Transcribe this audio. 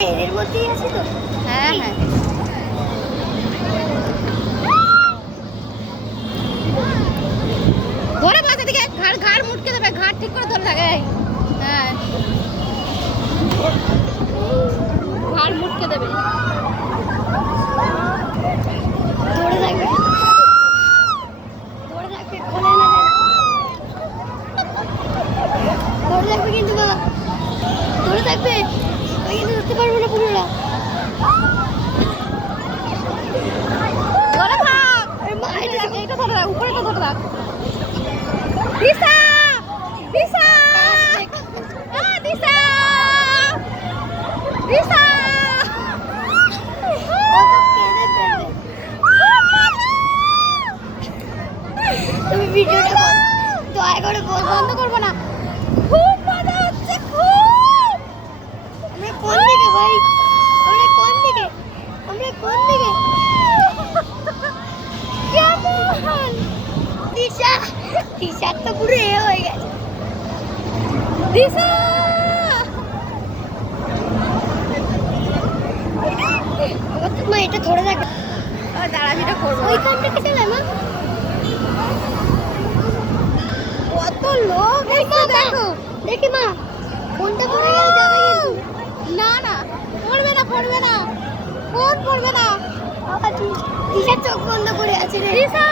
এর মধ্যেই আছে তো। হ্যাঁ হ্যাঁ ধরে বাসা দিকে ঘাড় মুটকে দেবে, ঘাড় ঠিক করে ধরে থাকে। হ্যাঁ ঘাড় মুটকে দেবে, ধরে থাকবে, ধরে থাকবে, খোলে না যেন। ধরে থাকবে কিন্তু বাবা, ধরে থাকবে, ওই কিন্তু ধরতে পারবো না পুরোটা। ধরে থাক, এইটা ধরে থাক, উপরেটা ধরে থাক। দিশা দিশা দিশা দিশা ও তো কেঁদে ফেলবে। তুমি ভিডিওটা দয়া করে বন্ধ করবো না। খুব মজা হচ্ছে, খুব। আমরা কোন দিকে ভাই, আমরা কোন দিকে, আমরা কোন দিকে? কেমন দিশা, দিশার তো পুরো এ হয়ে গেছে। দিশা মা এটা ধরে রাখ, দাঁড়া, যেটা করবো ওইখান থেকে চলে মা। কত লোক এসে দেখো। দেখি মা, ফোনটা পড়ে গেলে যাবে কিন্তু। না না পড়বে না, পড়বে না, ফোন পড়বে না। বাবা দিশার চোখ বন্ধ করে আছে রে। দিশা